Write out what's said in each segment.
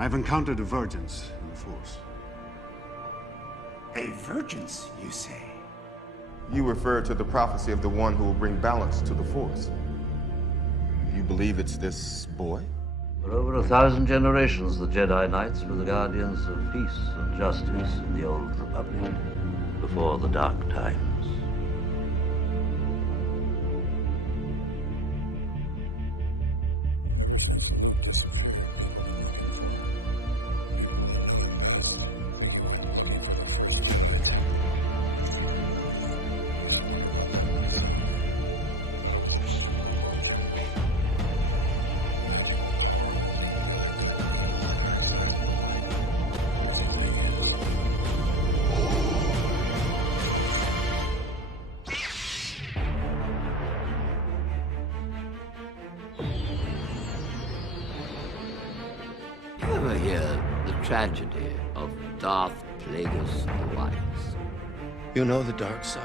I've encountered divergence in the Force. A virgins, you say? You refer to the prophecy of the one who will bring balance to the Force. You believe it's this boy? For over 1,000 generations, the Jedi Knights were the guardians of peace and justice in the Old Republic, before the Dark Times. Ever hear the tragedy of Darth Plagueis the Wise? You know the dark side.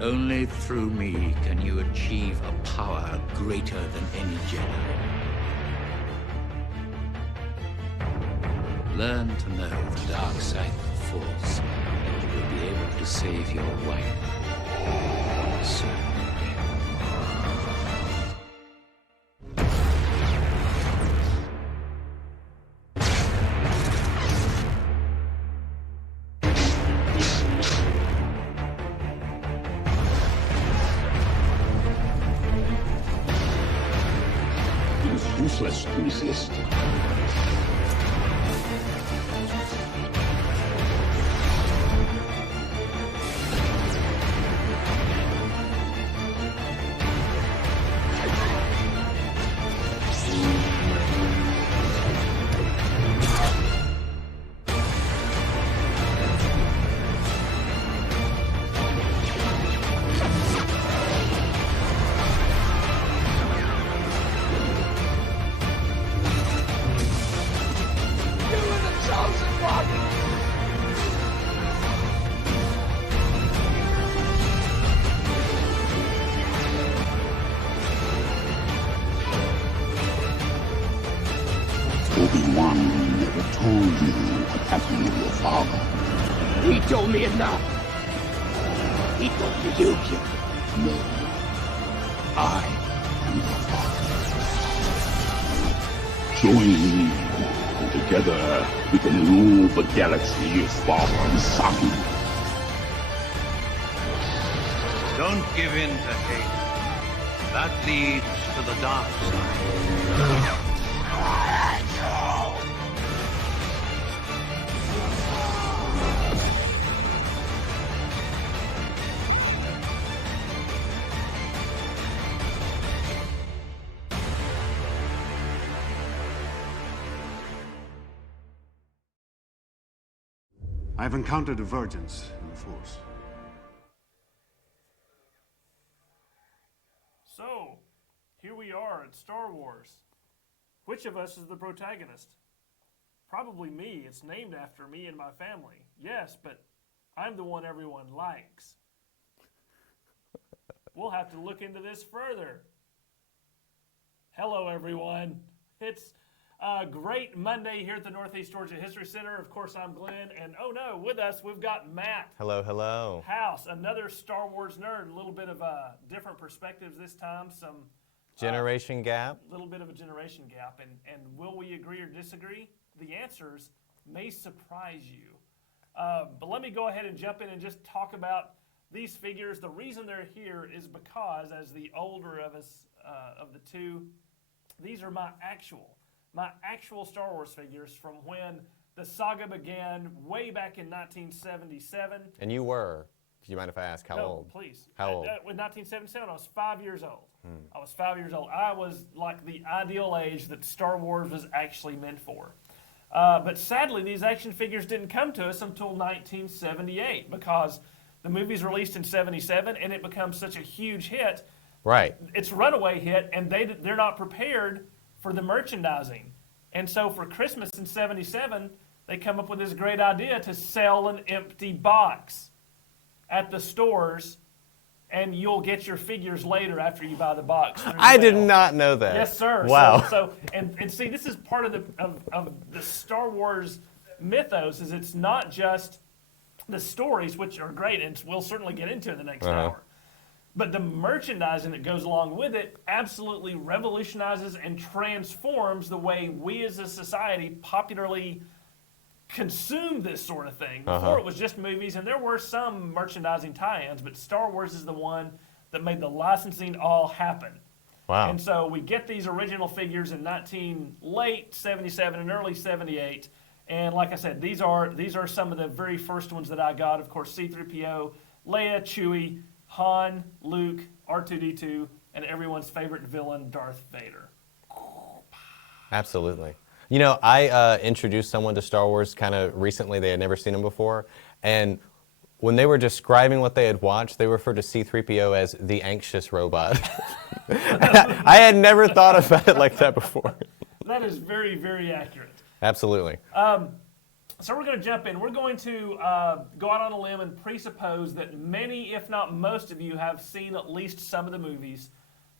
Only through me can you achieve a power greater than any Jedi. Learn to know the dark side of the Force, and you will be able to save your wife soon. Useless to resist. Obi-Wan never told you what happened to your father. He told me enough. He told me you killed him. No, I am your father. Join me, and together we can rule the galaxy as father and son. Don't give in to hate. That leads to the dark side. I've encountered divergence in the Force. So, here we are at Star Wars. Which of us is the protagonist? Probably me. It's named after me and my family. Yes, but I'm the one everyone likes. We'll have to look into this further. Hello, everyone. It's a great Monday here at the Northeast Georgia History Center. Of course, I'm Glen, and oh no, with us, we've got Matt. Hello, hello. House, another Star Wars nerd. A little bit of different perspectives this time. Some Generation gap? A little bit of a generation gap. And will we agree or disagree? The answers may surprise you. But let me go ahead and jump in and just talk about these figures. The reason they're here is because, as the older of us, of the two, these are my actual Star Wars figures from when the saga began way back in 1977. And you were, do you mind if I ask how old? No, please. How old? In 1977, I was 5 years old. I was 5 years old. I was like the ideal age that Star Wars was actually meant for. But sadly, these action figures didn't come to us until 1978 because the movie's released in 77 and it becomes such a huge hit. Right. It's a runaway hit, and they're not prepared for the merchandising. And so for Christmas in 77, they come up with this great idea to sell an empty box at the stores and you'll get your figures later after you buy the box. I did not know that. Yes, sir. Wow. And see, this is part of the Star Wars mythos. Is it's not just the stories, which are great, and we'll certainly get into in the next hour. But the merchandising that goes along with it absolutely revolutionizes and transforms the way we as a society popularly consume this sort of thing. Before it was just movies, and there were some merchandising tie-ins, but Star Wars is the one that made the licensing all happen. Wow. And so we get these original figures in late 77 and early 78. And like I said, these are some of the very first ones that I got. Of course, C-3PO, Leia, Chewie, Han, Luke, R2-D2, and everyone's favorite villain, Darth Vader. Absolutely. You know, I introduced someone to Star Wars kind of recently. They had never seen them before. And when they were describing what they had watched, they referred to C-3PO as the anxious robot. I had never thought about it like that before. That is very, very accurate. Absolutely. So we're going to jump in. We're going to go out on a limb and presuppose that many, if not most of you, have seen at least some of the movies.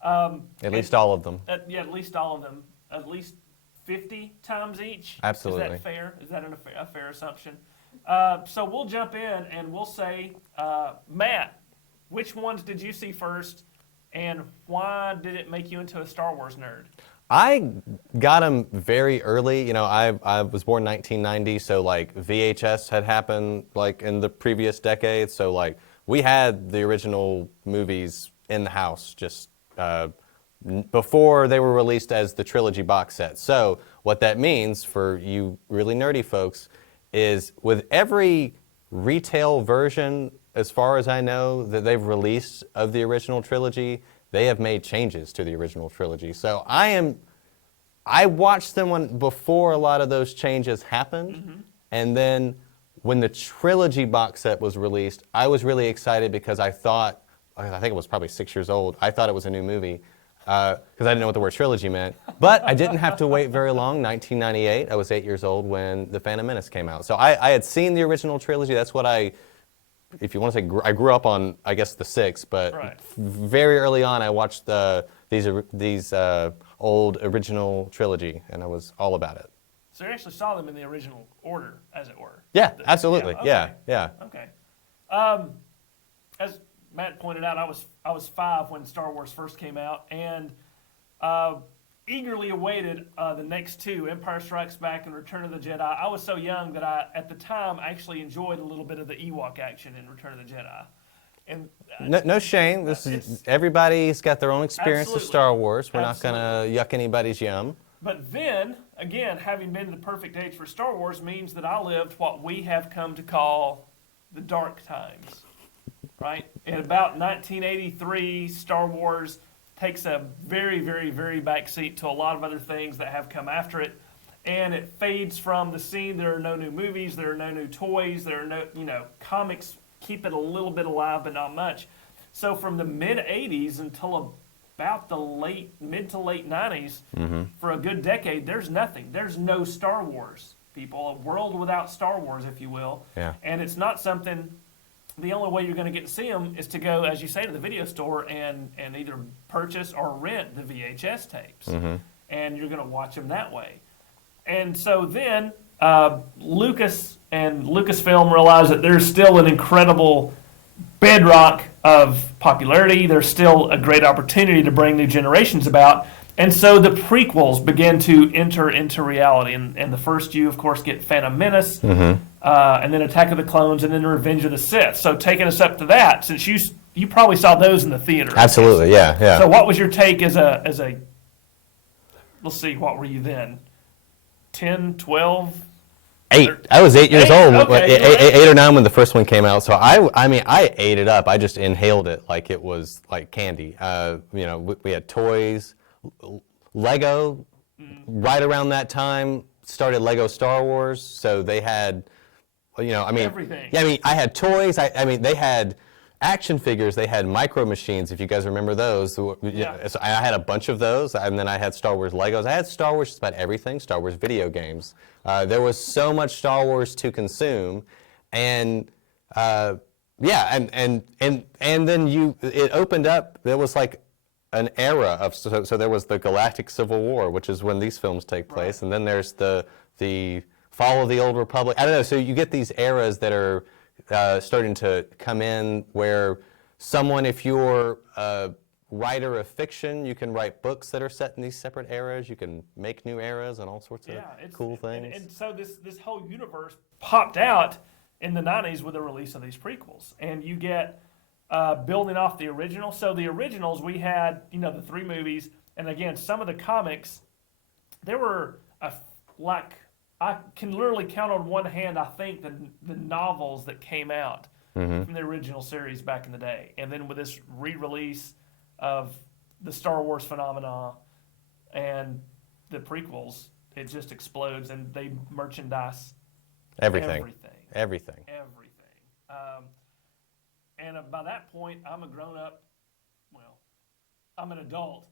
At least all of them. At least all of them. At least 50 times each. Absolutely. Is that fair? Is that a fair assumption? So we'll jump in and we'll say, Matt, which ones did you see first, and why did it make you into a Star Wars nerd? I got them very early. You know, I was born 1990, so like VHS had happened like in the previous decade. So like we had the original movies in the house just before they were released as the trilogy box set. So what that means for you really nerdy folks is with every retail version, as far as I know, that they've released of the original trilogy, they have made changes to the original trilogy. So I watched them before a lot of those changes happened, and then when the trilogy box set was released, I was really excited because I think it was probably 6 years old, I thought it was a new movie, because I didn't know what the word trilogy meant. But I didn't have to wait very long. 1998, I was 8 years old when The Phantom Menace came out. So I had seen the original trilogy. That's what if you want to say, I grew up on, I guess, the 6, but very early on I watched these old original trilogy, and I was all about it. So you actually saw them in the original order, as it were. Yeah, absolutely. Yeah. Okay. As Matt pointed out, I was 5 when Star Wars first came out, and eagerly awaited the next two, Empire Strikes Back and Return of the Jedi. I was so young that I, at the time, actually enjoyed a little bit of the Ewok action in Return of the Jedi. And no shame. Everybody's got their own experience with Star Wars. We're not going to yuck anybody's yum. But then, again, having been the perfect age for Star Wars means that I lived what we have come to call the dark times. Right? In about 1983, Star Wars takes a very, very, very back seat to a lot of other things that have come after it, and it fades from the scene. There are no new movies, there are no new toys, there are no, comics keep it a little bit alive, but not much. So from the mid-'80s until about the mid to late 90s, for a good decade, there's nothing. There's no Star Wars, people. A world without Star Wars, if you will. Yeah. And it's not something... The only way you're going to get to see them is to go, as you say, to the video store and either purchase or rent the VHS tapes. And you're going to watch them that way. And so then Lucas and Lucasfilm realized that there's still an incredible bedrock of popularity. There's still a great opportunity to bring new generations about. And so the prequels begin to enter into reality. And the first you, of course, get Phantom Menace, and then Attack of the Clones, and then Revenge of the Sith. So taking us up to that, since you probably saw those in the theater. Absolutely, yeah. So what was your take as a let's see, what were you then? 10, 12? 8. I was 8 years old. Okay, 8 or 9 when the first one came out. So I ate it up. I just inhaled it like it was like candy. We had toys. Lego, right around that time, started Lego Star Wars, so they had, everything. Yeah, I had toys. They had action figures. They had Micro Machines, if you guys remember those. Yeah. So I had a bunch of those, and then I had Star Wars Legos. I had Star Wars just about everything. Star Wars video games. There was so much Star Wars to consume, and Yeah, and then it opened up. There was like an era of so there was the Galactic Civil War, which is when these films take place, and then there's the Fall of the Old Republic. I don't know. So you get these eras that are starting to come in where someone, if you're a writer of fiction, you can write books that are set in these separate eras. You can make new eras and all sorts of cool things. And so this whole universe popped out in the 90s with the release of these prequels. And you get building off the original. So the originals, we had, the 3 movies. And again, some of the comics, there were, I can literally count on one hand, I think, the novels that came out from the original series back in the day. And then with this re-release of the Star Wars phenomena and the prequels, it just explodes, and they merchandise everything. And by that point, I'm a grown-up, I'm an adult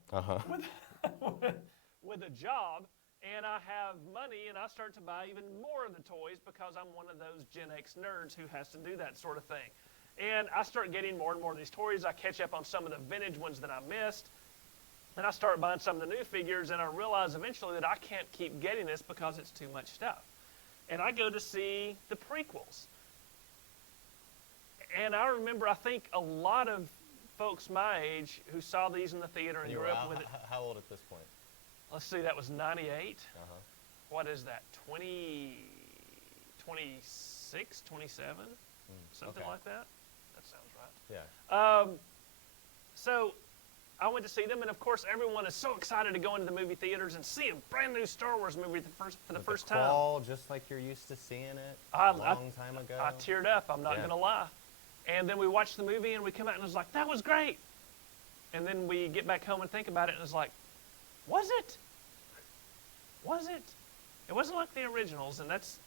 with a job, and I have money, and I start to buy even more of the toys because I'm one of those Gen X nerds who has to do that sort of thing. And I start getting more and more of these toys. I catch up on some of the vintage ones that I missed, and I start buying some of the new figures, and I realize eventually that I can't keep getting this because it's too much stuff. And I go to see the prequels. And I remember, I think a lot of folks my age who saw these in the theater and grew up with it. How old at this point? Let's see, that was 98. What is that, 26, 27? Something like that? That sounds right. Yeah. So I went to see them, and of course everyone is so excited to go into the movie theaters and see a brand new Star Wars movie for the first time. Crawl, just like you're used to seeing it a long time ago. I teared up, I'm not going to lie. And then we watched the movie, and we come out, and it was like, that was great. And then we get back home and think about it, and it's like, was it? Was it? It wasn't like the originals, and that's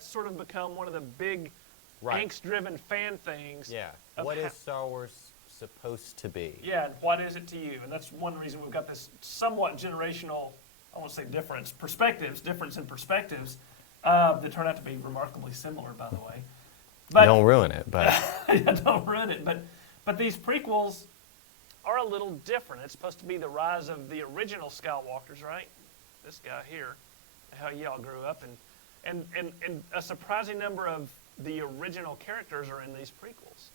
sort of become one of the big angst-driven fan things. Yeah. What is Star Wars supposed to be? Yeah, and what is it to you? And that's one reason we've got this somewhat generational, I won't say difference in perspectives that turn out to be remarkably similar, by the way. But, don't ruin it, but yeah, don't ruin it. But these prequels are a little different. It's supposed to be the rise of the original Skywalkers, right? This guy here, how y'all grew up, and a surprising number of the original characters are in these prequels.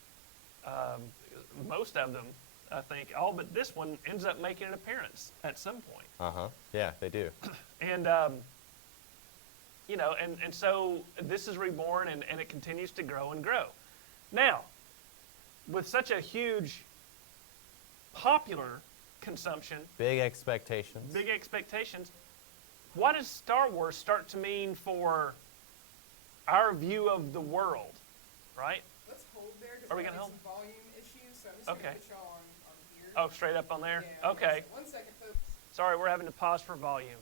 Most of them, I think, all but this one ends up making an appearance at some point. Yeah, they do. And and so this is reborn, and it continues to grow and grow. Now, with such a huge popular consumption, big expectations, what does Star Wars start to mean for our view of the world, right? Let's hold there because we're we gonna have hold some volume issues, so I'm just going to put y'all on here. Oh, straight up on there? Yeah, okay. So 1 second, folks. Sorry, we're having to pause for volume.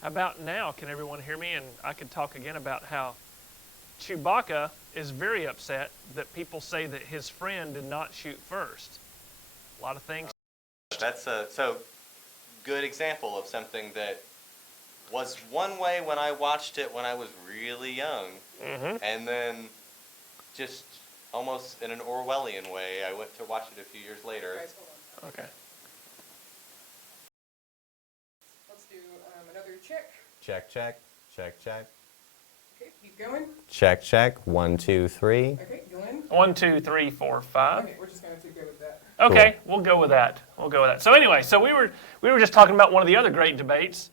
How about now? Can everyone hear me? And I could talk again about how Chewbacca is very upset that people say that his friend did not shoot first. A lot of things. That's a good example of something that was one way when I watched it when I was really young, and then just almost in an Orwellian way, I went to watch it a few years later. Guys, hold on. Okay. Let's do another check. Check. Okay, keep going. Check. 1, 2, 3. Okay, Glen. 1, 2, 3, 4, 5. Okay, we're just going to go with that. Okay, cool. We'll go with that. So anyway, so we were just talking about one of the other great debates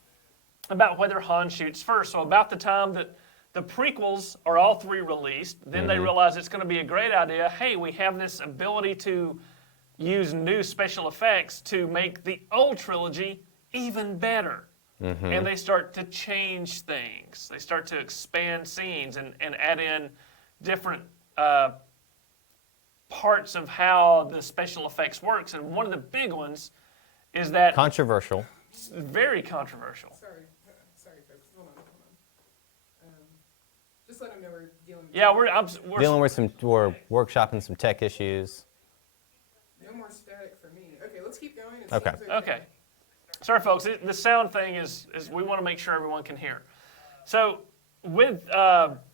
about whether Han shoots first. So about the time that the prequels are all 3 released, then they realize it's going to be a great idea. Hey, we have this ability to use new special effects to make the old trilogy even better. And they start to change things. They start to expand scenes and add in different parts of how the special effects works. And one of the big ones is that... Controversial. Very controversial. Sorry, folks. Hold on. Just let them know we're dealing with... Yeah, we're dealing with we're workshopping some tech issues. No more static for me. Okay, let's keep going. It Okay. seems Okay. Sorry, folks. The sound thing is we want to make sure everyone can hear. So with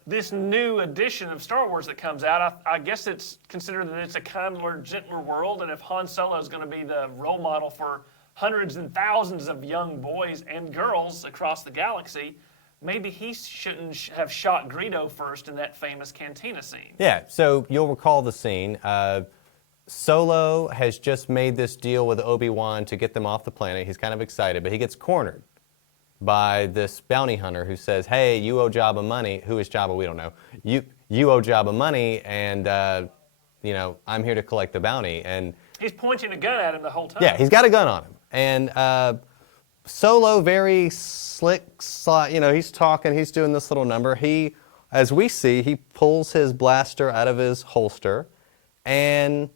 this new edition of Star Wars that comes out, I guess it's considered that it's a kinder, gentler world. And if Han Solo is going to be the role model for hundreds and thousands of young boys and girls across the galaxy, maybe he shouldn't have shot Greedo first in that famous cantina scene. Yeah, so you'll recall the scene. Solo has just made this deal with Obi-Wan to get them off the planet. He's kind of excited, but he gets cornered by this bounty hunter who says, hey, you owe Jabba money. Who is Jabba? We don't know. You owe Jabba money, and I'm here to collect the bounty. And he's pointing a gun at him the whole time. yeah, he's got a gun on him. And Solo, very slick, he's talking, he's doing this little number. As we see, he pulls his blaster out of his holster, and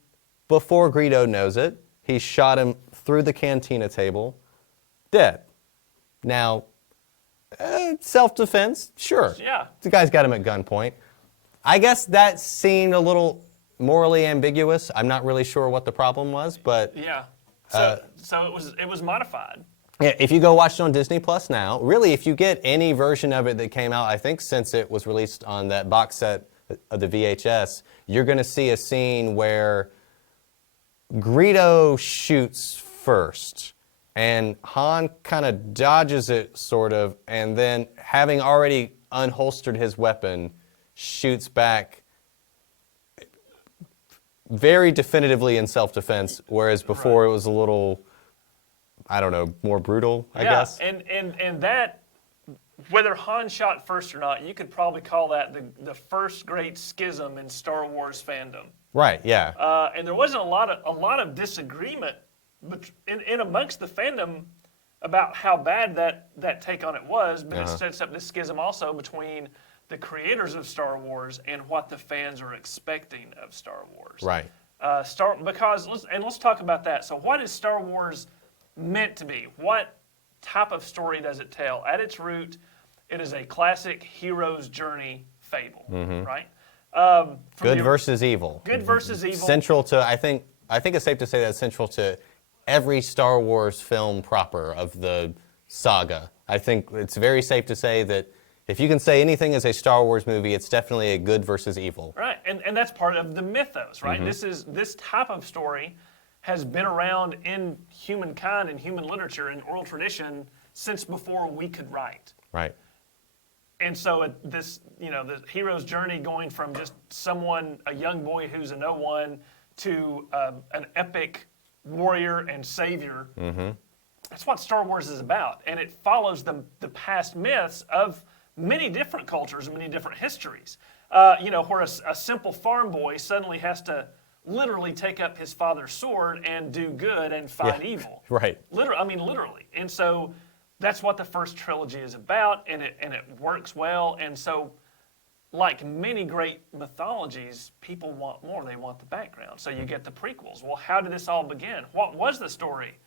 before Greedo knows it, he shot him through the cantina table, dead. Now, self-defense, sure. Yeah. The guy's got him at gunpoint. I guess that seemed a little morally ambiguous. I'm not really sure what the problem was, but... Yeah. So it was modified. Yeah, if you go watch it on Disney Plus now, really, if you get any version of it that came out, I think since it was released on that box set of the VHS, you're going to see a scene where Greedo shoots first, and Han kind of dodges it, sort of, and then, having already unholstered his weapon, shoots back very definitively in self-defense, whereas before it was a little, I don't know, more brutal, I guess. And that, whether Han shot first or not, you could probably call that the first great schism in Star Wars fandom. Right, yeah. And there wasn't a lot of disagreement in amongst the fandom about how bad that take on it was, but it sets up this schism also between the creators of Star Wars and what the fans are expecting of Star Wars. Right. Let's talk about that. So what is Star Wars meant to be? What type of story does it tell? At its root, it is a classic hero's journey fable, right? Good versus evil. Good versus evil. Central to, I think it's safe to say that's central to every Star Wars film proper of the saga. I think it's very safe to say that if you can say anything is a Star Wars movie, it's definitely a good versus evil. Right, and that's part of the mythos, right? This type of story has been around in humankind and human literature and oral tradition since before we could write. Right. And so the hero's journey going from just a young boy who's a no one, to an epic warrior and savior. That's what Star Wars is about. And it follows the past myths of many different cultures and many different histories. Where a simple farm boy suddenly has to literally take up his father's sword and do good and fight evil. Right. Literally. And so that's what the first trilogy is about, and it works well. And so, like many great mythologies, people want more. They want the background. So you get the prequels. Well, how did this all begin? What was the story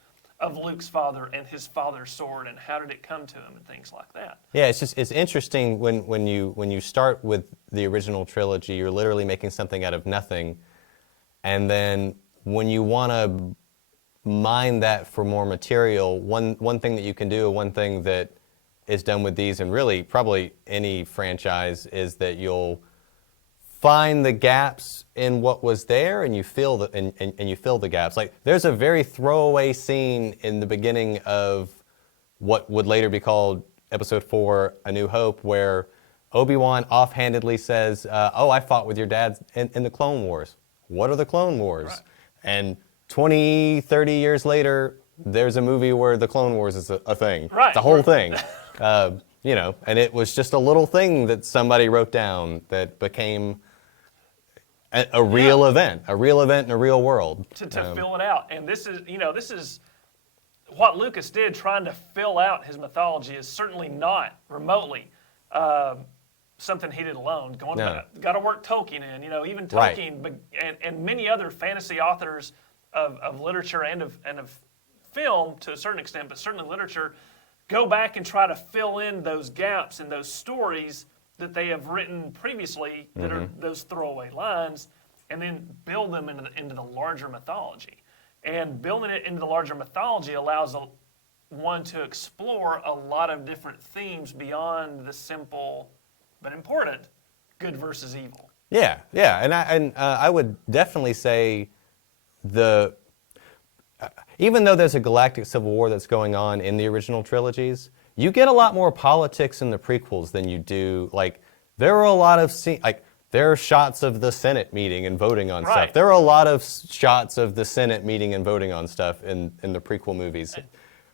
of Luke's father and his father's sword, and how did it come to him, and things like that? Yeah, it's interesting when you start with the original trilogy, you're literally making something out of nothing, and then when you want to mine that for more material, one thing that you can do, one thing that is done with these, and really probably any franchise, is that you'll find the gaps in what was there, and you fill the gaps. Like, there's a very throwaway scene in the beginning of what would later be called Episode 4, A New Hope, where Obi-Wan offhandedly says, I fought with your dad in the Clone Wars. What are the Clone Wars? Right. And 20, 30 years later, there's a movie where the Clone Wars is a thing. Right. It's a whole thing. And it was just a little thing that somebody wrote down that became a real event in a real world. To fill it out. And this is what Lucas did, trying to fill out his mythology is certainly not remotely something he did alone. Got to work Tolkien in, even Tolkien, and many other fantasy authors of literature and of film to a certain extent, but certainly literature, go back and try to fill in those gaps in those stories that they have written previously that are those throwaway lines, and then build them into the larger mythology. And building it into the larger mythology allows one to explore a lot of different themes beyond the simple but important good versus evil. Yeah, and I would definitely say even though there's a galactic civil war that's going on in the original trilogies, you get a lot more politics in the prequels than you do. Like, there are a lot of there are shots of the Senate meeting and voting on stuff. There are a lot of shots of the Senate meeting and voting on stuff in the prequel movies.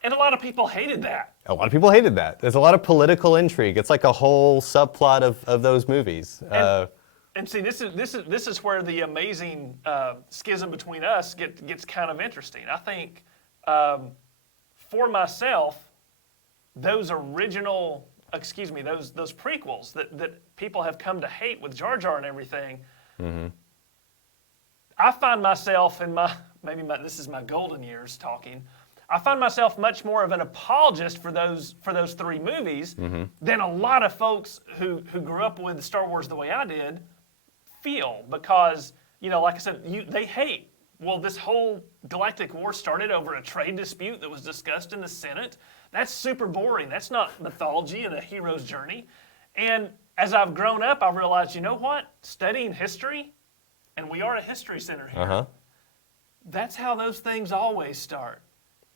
And a lot of people hated that. A lot of people hated that. There's a lot of political intrigue. It's like a whole subplot of those movies. And see, this is where the amazing schism between us gets kind of interesting. I think, for myself, those original, those prequels that people have come to hate with Jar Jar and everything. I find myself in this is my golden years talking. I find myself much more of an apologist for those three movies than a lot of folks who grew up with Star Wars the way I did feel, because, like I said, they hate. Well, this whole galactic war started over a trade dispute that was discussed in the Senate. That's super boring. That's not mythology and a hero's journey. And as I've grown up, I realized, you know what? Studying history, and we are a history center here, that's how those things always start,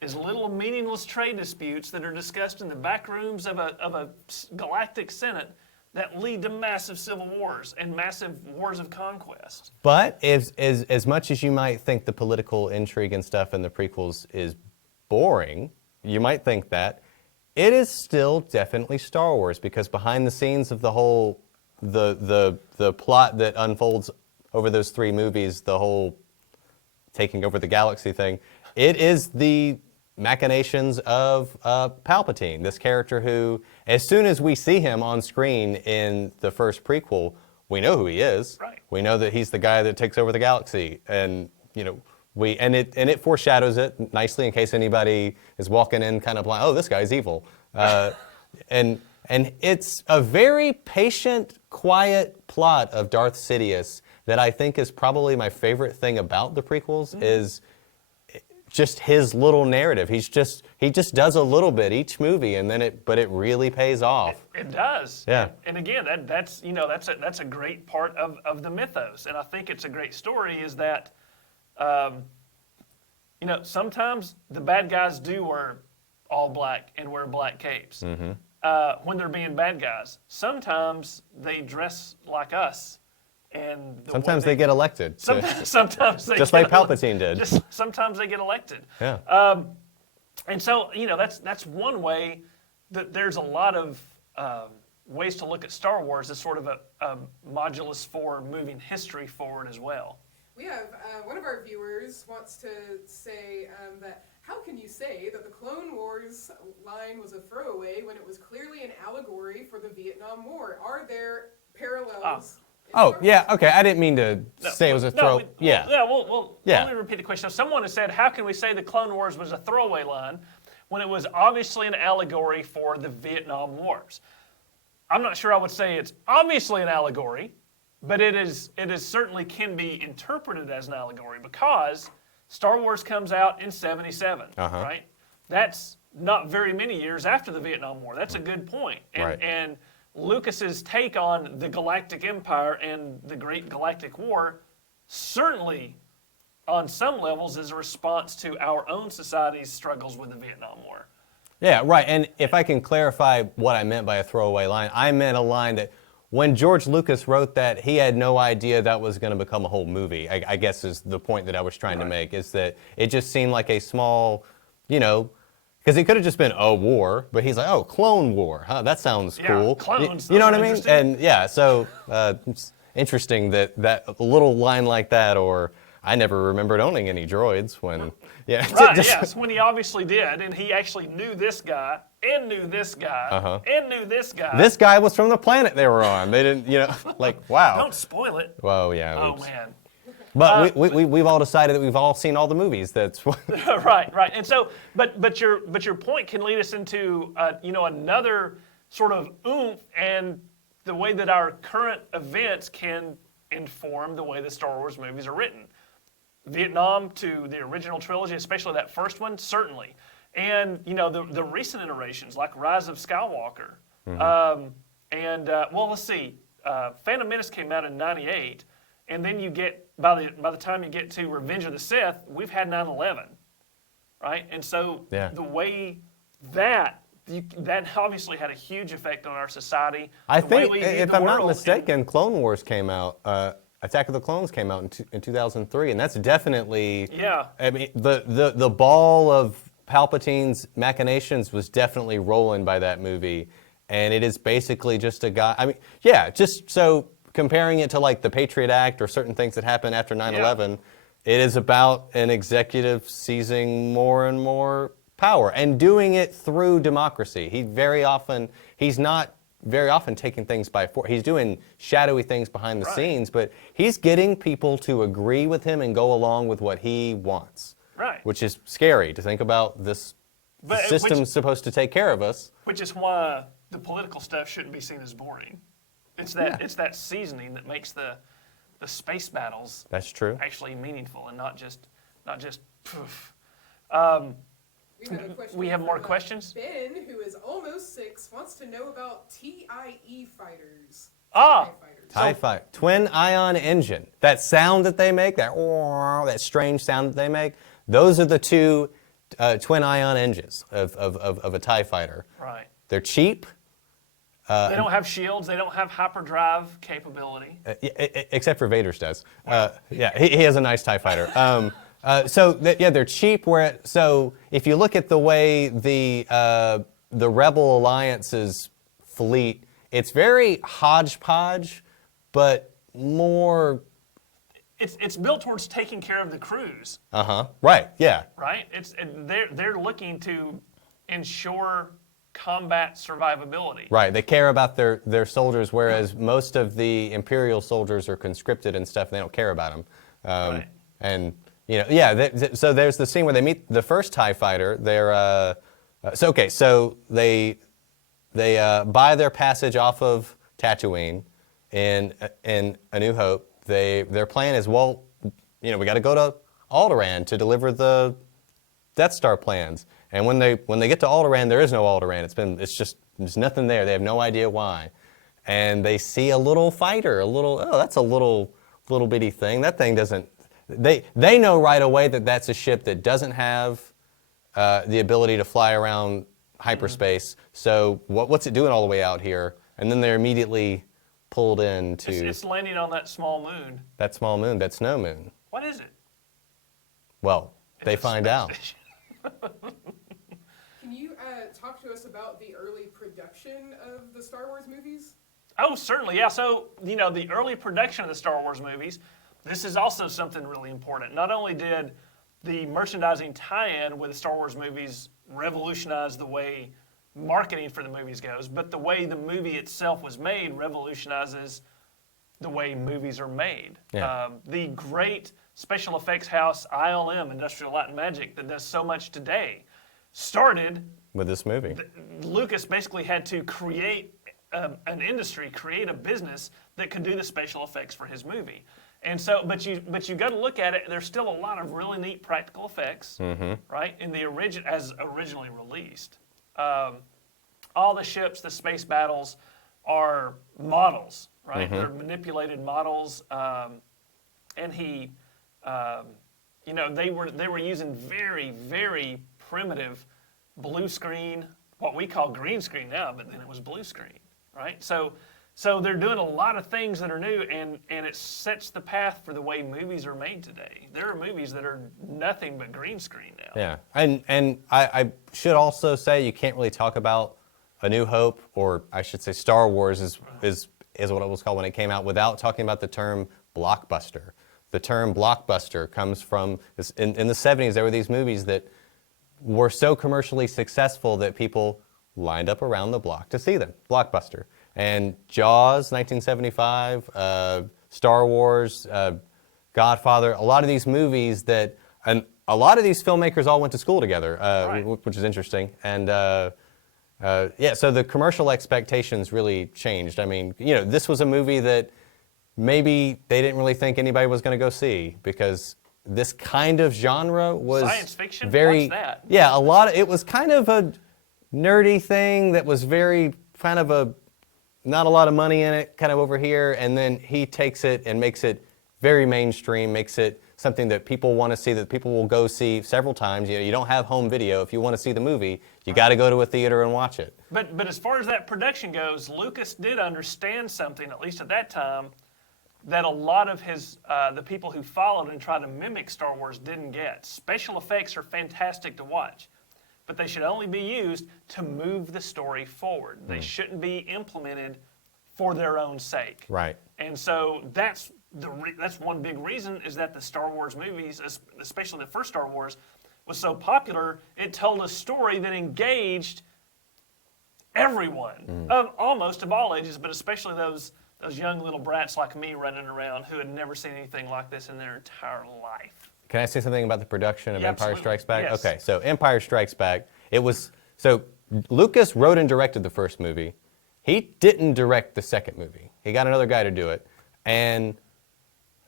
is little meaningless trade disputes that are discussed in the back rooms of a galactic Senate that lead to massive civil wars and massive wars of conquest. But as much as you might think the political intrigue and stuff in the prequels is boring, you might think that, it is still definitely Star Wars, because behind the scenes of the whole, the plot that unfolds over those three movies, the whole taking over the galaxy thing, it is the machinations of Palpatine, this character who, as soon as we see him on screen in the first prequel, we know who he is. Right. We know that he's the guy that takes over the galaxy, and it foreshadows it nicely in case anybody is walking in kind of like, oh, this guy's evil, and it's a very patient, quiet plot of Darth Sidious that I think is probably my favorite thing about the prequels is just his little narrative. He just does a little bit each movie, and then it really pays off. It does. Yeah. And again, that's a great part of the mythos, and I think it's a great story. Is that, sometimes the bad guys do wear all black and wear black capes when they're being bad guys. Sometimes they dress like us. And sometimes they get elected. Sometimes they just like Palpatine did. Sometimes they get elected. Yeah. And so that's one way that there's a lot of ways to look at Star Wars as sort of a modulus for moving history forward as well. We have one of our viewers wants to say that how can you say that the Clone Wars line was a throwaway when it was clearly an allegory for the Vietnam War? Are there parallels? Oh, yeah, okay. I didn't mean to say it was a throw. Let me repeat the question. So someone has said, how can we say the Clone Wars was a throwaway line when it was obviously an allegory for the Vietnam Wars? I'm not sure I would say it's obviously an allegory, but it is certainly can be interpreted as an allegory, because Star Wars comes out in 77, right? That's not very many years after the Vietnam War. That's a good point. And Lucas's take on the Galactic Empire and the Great Galactic War certainly, on some levels, is a response to our own society's struggles with the Vietnam War. Yeah, right. And if I can clarify what I meant by a throwaway line, I meant a line that when George Lucas wrote that, he had no idea that was going to become a whole movie, I guess is the point that I was trying to make, is that it just seemed like a small, because it could have just been a war, but he's like, oh, Clone War, huh? That sounds cool. Clones. You know what I mean? And yeah, so interesting that a little line like that, or I never remembered owning any droids when, yeah. Right, yes, when he obviously did, and he actually knew this guy, and knew this guy, and knew this guy. This guy was from the planet they were on. They didn't, like, wow. Don't spoil it. Well, yeah. Oh, oops. man. But we've all decided that we've all seen all the movies. That's right. And so, but your point can lead us into another sort of oomph and the way that our current events can inform the way the Star Wars movies are written. Vietnam to the original trilogy, especially that first one, certainly, and the recent iterations like Rise of Skywalker, let's see, Phantom Menace came out in '98. And then you get, by the time you get to Revenge of the Sith, we've had 9/11, right? And so the way that obviously had a huge effect on our society. I think, if I'm not mistaken, Clone Wars came out, Attack of the Clones came out in 2003, and that's definitely, I mean, the ball of Palpatine's machinations was definitely rolling by that movie, and it is basically just a guy, I mean, just so... Comparing it to like the Patriot Act or certain things that happened after 9/11, it is about an executive seizing more and more power and doing it through democracy. He's not very often taking things by force. He's doing shadowy things behind the scenes, but he's getting people to agree with him and go along with what he wants. Right. Which is scary to think about. This system's supposed to take care of us. Which is why the political stuff shouldn't be seen as boring. It's that seasoning that makes the space battles actually meaningful and not just poof. We have more questions. Ben, who is almost 6, wants to know about TIE fighters. TIE Fighter, twin ion engine. That sound that they make, that strange sound that they make. Those are the two twin ion engines of a TIE Fighter. Right. They're cheap. They don't have shields. They don't have hyperdrive capability. Except for Vader's does. He has a nice TIE Fighter. They're cheap. So if you look at the way the Rebel Alliance's fleet, it's very hodgepodge, but more. It's built towards taking care of the crews. Right. Yeah. Right. They're looking to ensure combat survivability. Right, they care about their soldiers, whereas most of the Imperial soldiers are conscripted and stuff, and they don't care about them. Right. And, so there's the scene where they meet the first TIE Fighter. They're, so they buy their passage off of Tatooine in A New Hope. Their plan is, we got to go to Alderaan to deliver the Death Star plans. And when they get to Alderaan, there is no Alderaan. There's nothing there. They have no idea why. And they see a little fighter, that's a little bitty thing. That thing doesn't. They know right away that that's a ship that doesn't have the ability to fly around hyperspace. So what's it doing all the way out here? And then they're immediately pulled into. It's landing on that small moon. That small moon, that snow moon. What is it? Well, they find out. Can you talk to us about the early production of the Star Wars movies? Oh, certainly, yeah. So, the early production of the Star Wars movies, this is also something really important. Not only did the merchandising tie-in with the Star Wars movies revolutionize the way marketing for the movies goes, but the way the movie itself was made revolutionizes the way movies are made. Yeah. The great special effects house ILM, Industrial Light and Magic, that does so much today, started with this movie. Lucas basically had to create an industry, create a business that could do the special effects for his movie. And so, but you got to look at it. There's still a lot of really neat practical effects, right? In the as originally released, all the ships, the space battles, are models, right? They're manipulated models, and he, they were using very, very primitive blue screen, what we call green screen now, but then it was blue screen, right? So they're doing a lot of things that are new, and it sets the path for the way movies are made today. There are movies that are nothing but green screen now. Yeah, and I should also say you can't really talk about A New Hope, or I should say Star Wars, is is what it was called when it came out, without talking about the term blockbuster. The term blockbuster comes from, in the 70s, there were these movies that were so commercially successful that people lined up around the block to see them. Blockbuster. And Jaws, 1975, Star Wars, Godfather, a lot of these movies that, and a lot of these filmmakers all went to school together, which is interesting. And yeah, so the commercial expectations really changed. I mean, you know, this was a movie that maybe they didn't really think anybody was going to go see, because this kind of genre was science fiction. Very, What's that? yeah, it was kind of a nerdy thing that was very kind of a, not a lot of money in it, kind of over here, and then he takes it and makes it very mainstream, makes it something that people want to see, that people will go see several times. You know, you don't have home video. If you want to see the movie, you got to go to a theater and watch it. But as far as that production goes, Lucas did understand something, at least at that time, that a lot of his the people who followed and tried to mimic Star Wars didn't get. Special effects are fantastic to watch, but they should only be used to move the story forward. They shouldn't be implemented for their own sake. Right. And so that's one big reason, is that the Star Wars movies, especially the first Star Wars, was so popular. It told a story that engaged everyone, almost of all ages, but especially those young little brats like me running around who had never seen anything like this in their entire life. Can I say something about the production of Empire Absolutely. Strikes Back? Yes. Okay, so Empire Strikes Back, so Lucas wrote and directed the first movie. He didn't direct the second movie. He got another guy to do it.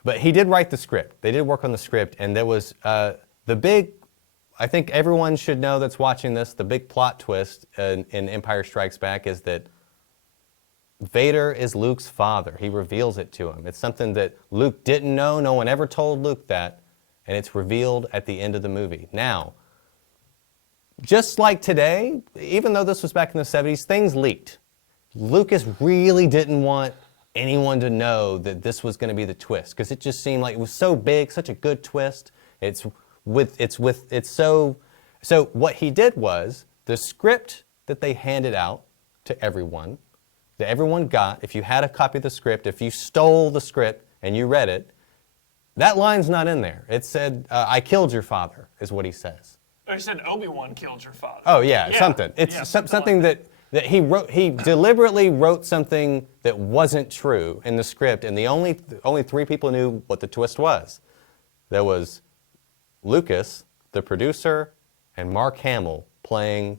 But he did write the script. They did work on the script, and there was the big, I think everyone should know that's watching this, the big plot twist in Empire Strikes Back is that Vader is Luke's father. He reveals it to him. It's something that Luke didn't know. No one ever told Luke that, and it's revealed at the end of the movie. Now, just like today, even though this was back in the 70s, things leaked. Lucas really didn't want anyone to know that this was going to be the twist, because it just seemed like it was so big, such a good twist. So what he did was, the script that they handed out to everyone, that everyone got, if you had a copy of the script, if you stole the script and you read it, that line's not in there. It said, I killed your father, is what he says. He said Obi-Wan killed your father. Oh yeah, something. It's something like that he wrote. He deliberately wrote something that wasn't true in the script, and the only three people knew what the twist was. There was Lucas, the producer, and Mark Hamill playing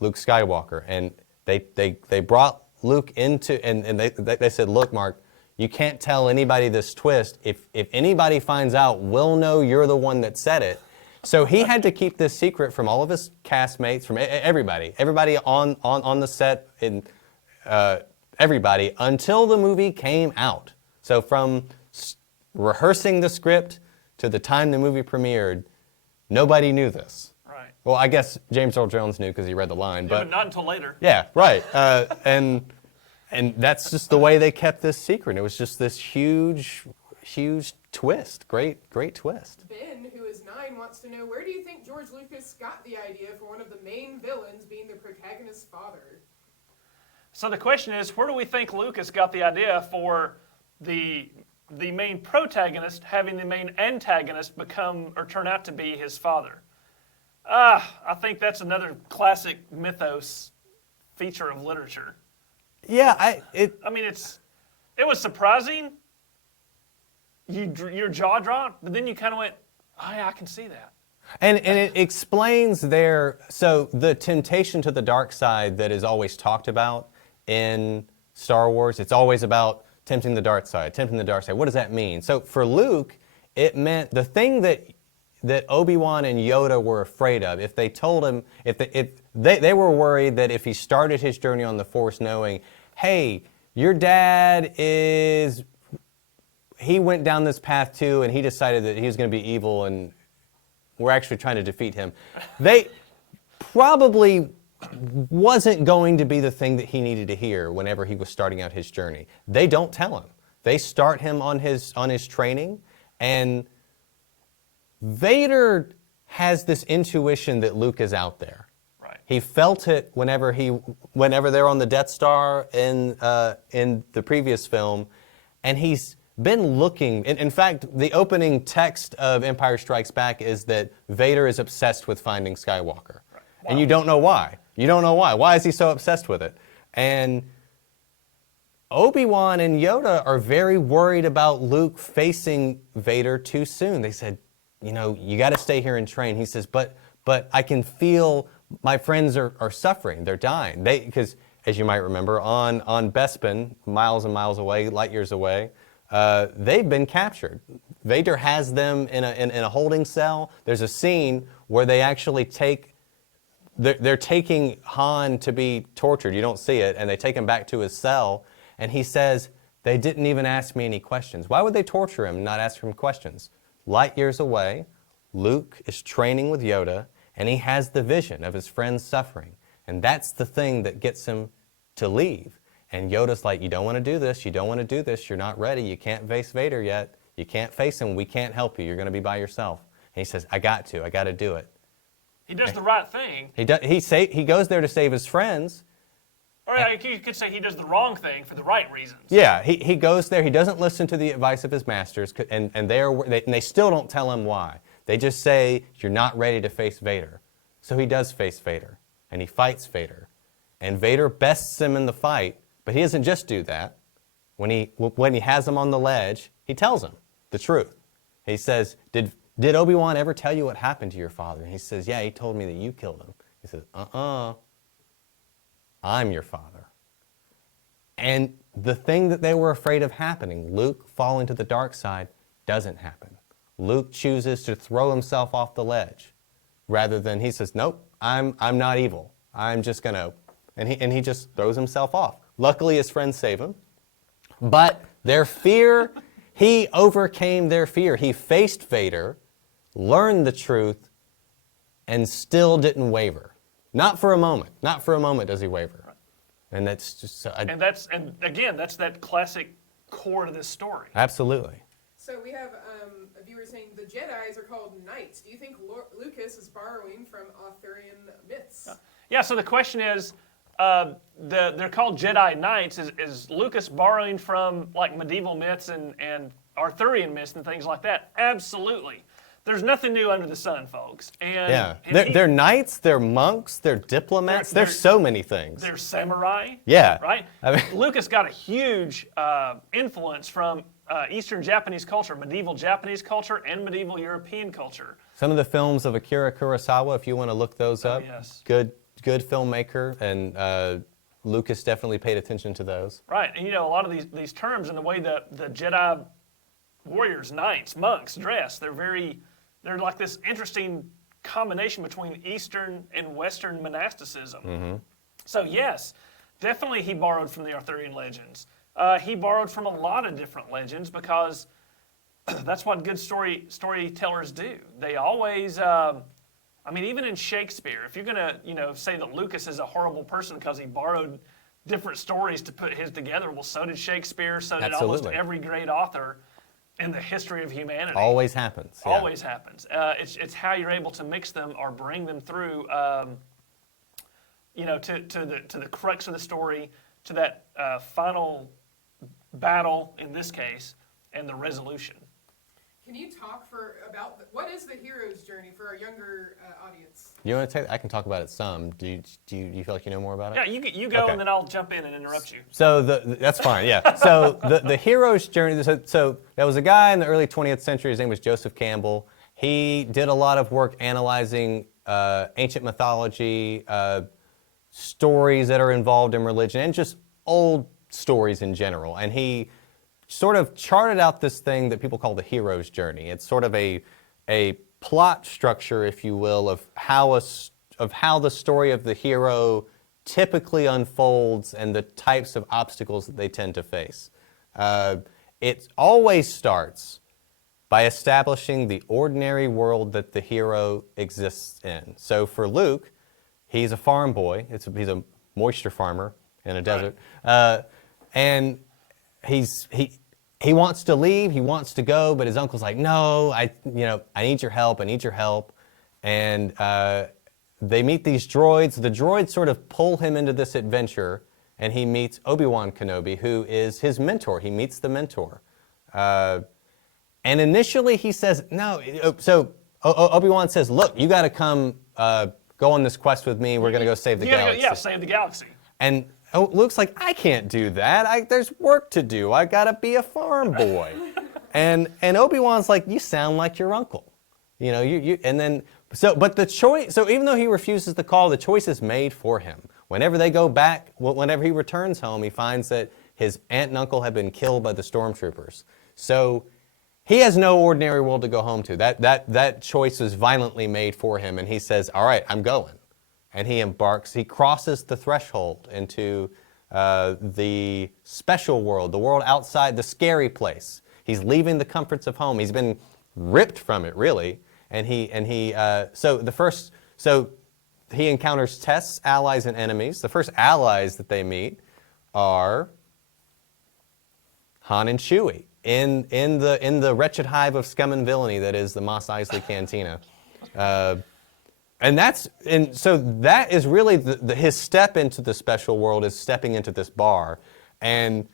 Luke Skywalker, and they brought Luke into, and they said, look, Mark, you can't tell anybody this twist. If anybody finds out, we'll know you're the one that said it. So he had to keep this secret from all of his castmates, from everybody on the set, and everybody, until the movie came out. So from rehearsing the script to the time the movie premiered, nobody knew this. Right. Well, I guess James Earl Jones knew because he read the line. Yeah, but not until later. Yeah, right. And that's just the way they kept this secret. It was just this huge twist. Great twist. Ben, who is 9, wants to know, where do you think George Lucas got the idea for one of the main villains being the protagonist's father? So the question is, where do we think Lucas got the idea for the main protagonist having the main antagonist become or turn out to be his father? I think that's another classic Mythos feature of literature. Yeah, it was surprising. Your jaw dropped, but then you kind of went, oh yeah, I can see that. And it explains so the temptation to the dark side that is always talked about in Star Wars, it's always about tempting the dark side. What does that mean? So for Luke, it meant the thing that Obi-Wan and Yoda were afraid of. If they told him, if they were worried that if he started his journey on the Force knowing, hey, your dad he went down this path too, and he decided that he was going to be evil, and we're actually trying to defeat him. They probably wasn't going to be the thing that he needed to hear whenever he was starting out his journey. They don't tell him. They start him on his training, and Vader has this intuition that Luke is out there. Right. He felt it whenever they're on the Death Star in the previous film, and he's been looking. In fact, the opening text of Empire Strikes Back is that Vader is obsessed with finding Skywalker, and you don't know why. You don't know why. Why is he so obsessed with it? And Obi-Wan and Yoda are very worried about Luke facing Vader too soon. They said, you got to stay here and train. He says, but I can feel my friends are suffering. They're dying. Because, as you might remember, on Bespin, miles and miles away, light years away, they've been captured. Vader has them in a holding cell. There's a scene where they actually they're taking Han to be tortured. You don't see it, and they take him back to his cell, and he says, they didn't even ask me any questions. Why would they torture him and not ask him questions? Light years away, Luke is training with Yoda, and he has the vision of his friends suffering. And that's the thing that gets him to leave. And Yoda's like, you don't want to do this, you don't want to do this, you're not ready, you can't face Vader yet, you can't face him, we can't help you, you're going to be by yourself. And he says, I got to do it. He does the right thing. He goes there to save his friends. Or you could say he does the wrong thing for the right reasons. Yeah, he goes there, he doesn't listen to the advice of his masters, and they still don't tell him why. They just say, you're not ready to face Vader. So he does face Vader, and he fights Vader. And Vader bests him in the fight, but he doesn't just do that. When he has him on the ledge, he tells him the truth. He says, Did Obi-Wan ever tell you what happened to your father? And he says, yeah, he told me that you killed him. He says, I'm your father. And the thing that they were afraid of happening, Luke falling to the dark side, doesn't happen. Luke chooses to throw himself off the ledge rather than, he says, nope, I'm not evil. I'm just going to, and he just throws himself off. Luckily, his friends save him. But their fear, he overcame their fear. He faced Vader, learned the truth, and still didn't waver. Not for a moment. Not for a moment does he waver. And that's just so... And again, that's that classic core to this story. Absolutely. So we have a viewer saying the Jedis are called knights. Do you think Lucas is borrowing from Arthurian myths? Yeah, so the question is, they're called Jedi Knights. Is Lucas borrowing from like medieval myths and Arthurian myths and things like that? Absolutely. There's nothing new under the sun, folks. And they're knights, they're monks, they're diplomats. There's so many things. They're samurai. Yeah. Right? Lucas got a huge influence from Eastern Japanese culture, medieval Japanese culture, and medieval European culture. Some of the films of Akira Kurosawa, if you want to look those up. Yes. Good filmmaker, and Lucas definitely paid attention to those. Right, and a lot of these terms and the way the Jedi warriors, knights, monks dress, they're like this interesting combination between Eastern and Western monasticism. Mm-hmm. So yes, definitely he borrowed from the Arthurian legends. He borrowed from a lot of different legends because that's what good storytellers do. They always, even in Shakespeare, if you're gonna, say that Lucas is a horrible person because he borrowed different stories to put his together, well, so did Shakespeare, so did almost every great author in the history of humanity. Always happens. Yeah. Always happens. It's how you're able to mix them or bring them through, to the crux of the story, to that final battle in this case, and the resolution. Can you talk about what is the hero's journey for our younger audience? You want to take? I can talk about it some. Do you feel like you know more about it? Yeah, you go, okay. And then I'll jump in and interrupt you. So that's fine. Yeah. So the hero's journey. So there was a guy in the early 20th century. His name was Joseph Campbell. He did a lot of work analyzing ancient mythology, stories that are involved in religion, and just old stories in general. And he sort of charted out this thing that people call the hero's journey. It's sort of a plot structure, if you will, of how the story of the hero typically unfolds and the types of obstacles that they tend to face. It always starts by establishing the ordinary world that the hero exists in. So for Luke, he's a farm boy. He's a moisture farmer in a desert, and he wants to leave. He wants to go, but his uncle's like, "No, I need your help. I need your help." And they meet these droids. The droids sort of pull him into this adventure, and he meets Obi-Wan Kenobi, who is his mentor. He meets the mentor. And initially he says, no, so Obi-Wan says, look, you got to come go on this quest with me. We're going to go save the galaxy. Yeah, save the galaxy. And Luke's like, I can't do that. There's work to do. I got to be a farm boy. and Obi-Wan's like, you sound like your uncle. You know, and then, but the choice, so even though he refuses the call, the choice is made for him. Whenever they go back, whenever he returns home, he finds that his aunt and uncle have been killed by the stormtroopers. So he has no ordinary world to go home to. That choice was violently made for him, and he says, all right, I'm going. And he embarks, he crosses the threshold into the special world, the world outside, the scary place. He's leaving the comforts of home. He's been ripped from it, really. And he encounters tests, allies, and enemies. The first allies that they meet are Han and Chewie in the wretched hive of scum and villainy that is the Mos Eisley Cantina. So that is really his step into the special world, is stepping into this bar. And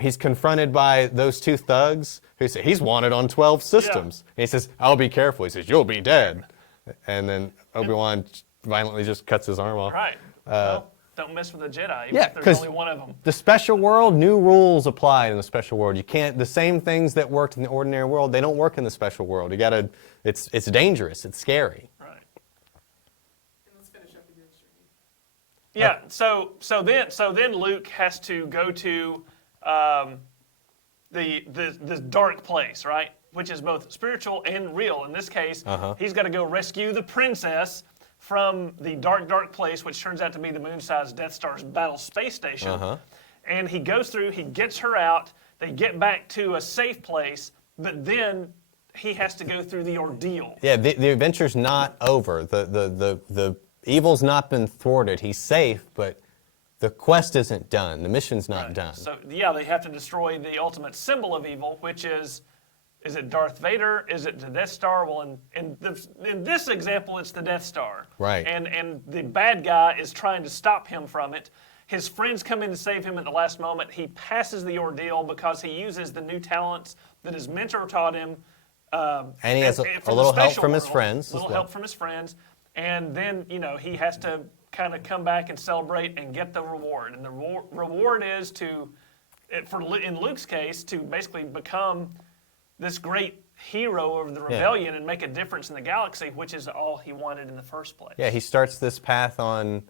he's confronted by those two thugs who say, he's wanted on 12 systems. Yeah. And he says, I'll be careful. He says, you'll be dead. And then Obi-Wan violently just cuts his arm off. Right. Well, don't mess with the Jedi, even if there's only one of them. The special world, new rules apply in the special world. You can't, the same things that worked in the ordinary world, they don't work in the special world. You gotta, it's dangerous, it's scary. Right. And let's finish up with your journey. Yeah, so then Luke has to go to this dark place, right? Which is both spiritual and real. In this case, he's got to go rescue the princess from the dark place, which turns out to be the moon-sized Death Star's battle space station. And he goes through, he gets her out, they get back to a safe place, but then he has to go through the ordeal. Yeah, the adventure's not over. The evil's not been thwarted. He's safe, but the quest isn't done. The mission's not done. So, yeah, they have to destroy the ultimate symbol of evil, which is it Darth Vader? Is it the Death Star? Well, in this example, it's the Death Star. Right. And the bad guy is trying to stop him from it. His friends come in to save him at the last moment. He passes the ordeal because he uses the new talents that his mentor taught him. And he has a little help from his friends. A little help from his friends. And then, he has to kind of come back and celebrate and get the reward. And the reward is in Luke's case, to basically become this great hero of the rebellion and make a difference in the galaxy, which is all he wanted in the first place. Yeah, he starts this path on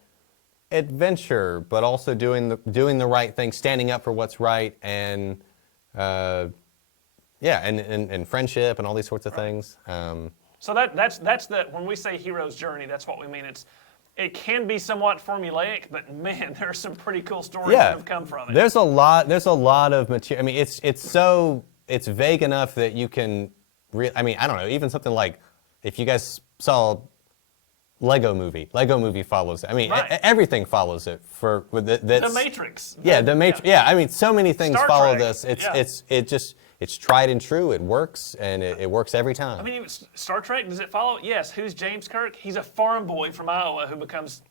adventure, but also doing the right thing, standing up for what's right, and and friendship and all these sorts of things. So that's when we say hero's journey, that's what we mean. It can be somewhat formulaic, but man, there are some pretty cool stories that have come from it. There's a lot of material. I mean, it's vague enough that you can, I don't know, even something like, if you guys saw Lego Movie follows it. I mean, everything follows it. The Matrix. The Matrix. Yeah, I mean, so many things Star follow Trek. this. It's tried and true. It works, and it works every time. I mean, even Star Trek, does it follow? Yes. Who's James Kirk? He's a farm boy from Iowa who becomes